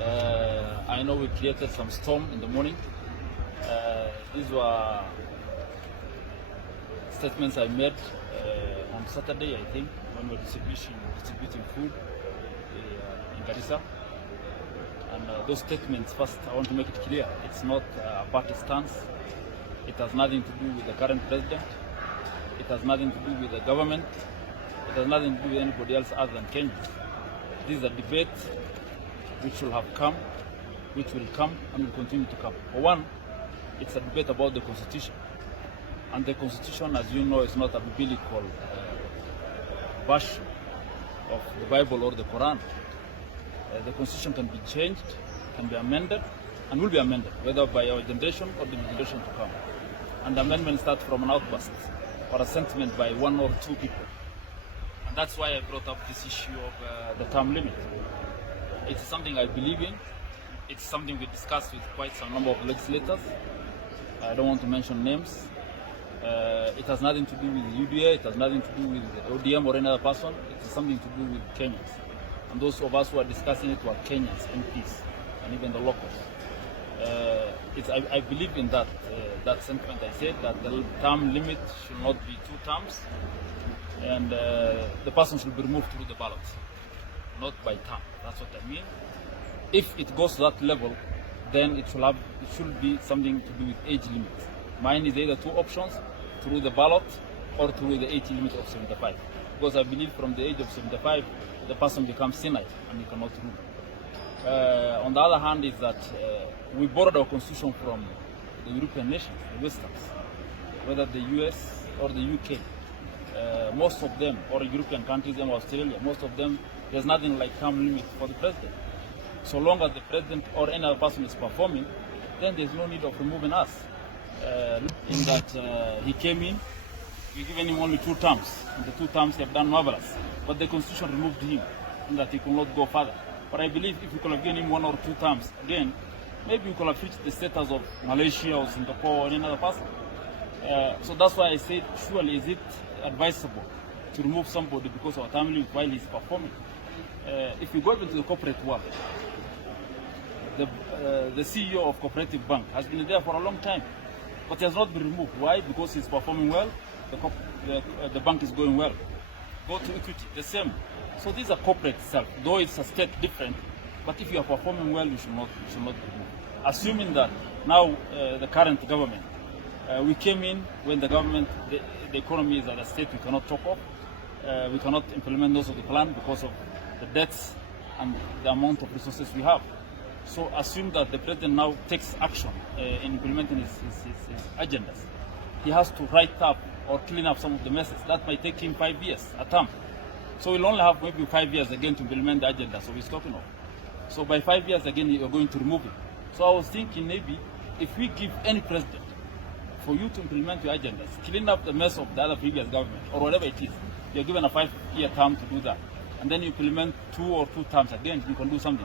I know we created some storm in the morning. These were statements I made on Saturday, I think, when we were distributing food in Garissa. And those statements, first, I want to make it clear, it's not a party stance. It has nothing to do with the current president. It has nothing to do with the government. It has nothing to do with anybody else other than Kenyans. This is a debate which will have come, which will come, and will continue to come. For one, it's a debate about the Constitution. And the Constitution, as you know, is not a biblical version of the Bible or the Quran. The Constitution can be changed, can be amended, and will be amended, whether by our generation or the generation to come. And the amendment starts from an outburst or a sentiment by one or two people. And that's why I brought up this issue of the term limit. It's something I believe in. It's something we discussed with quite some number of legislators. I don't want to mention names. It has nothing to do with UDA, it has nothing to do with ODM or any other person. It has something to do with Kenyans. And those of us who are discussing it were Kenyans, MPs, and even the locals. I believe in that sentiment. I said that the term limit should not be 2 terms, and the person should be removed through the ballot, not by term. That's what I mean. If it goes to that level, then it should be something to do with age limit. Mine is either 2 options, through the ballot or through the age limit of 75. Because I believe from the age of 75, the person becomes senile and he cannot rule. On the other hand is that we borrowed our constitution from the European nations, the Westerns, whether the US or the UK. Most of them, or European countries and Australia, most of them, there's nothing like term limit for the president. So long as the president or any other person is performing, then there's no need of removing us. In that he came in, we given him only 2 terms, and the 2 terms have done marvelous. But the constitution removed him, in that he could not go further. But I believe if we could have given him 1 or 2 terms, again, maybe we could have reached the status of Malaysia or Singapore or any other person. So that's why I said, surely is it advisable to remove somebody because of a term limit while he's performing? If you go into the corporate world, the CEO of Cooperative Bank has been there for a long time, but he has not been removed. Why? Because he's performing well, the bank is going well. Go to Equity, the same. So these are corporate itself, though it's a state different, but if you are performing well, you should not be removed. Assuming that now the current government, we came in when the government, the economy is at a state we cannot talk of. We cannot implement those of the plan because of the debts and the amount of resources we have. So assume that the president now takes action in implementing his agendas. He has to write up or clean up some of the messes. That might take him 5 years, a term. So we'll only have maybe 5 years again to implement the agenda, so he's talking of. So by 5 years again, you're going to remove him. So I was thinking maybe if we give any president for you to implement your agendas, clean up the mess of the other previous government, or whatever it is, you're given a 5-year term to do that. And then you implement 2 or 2 terms again, you can do something.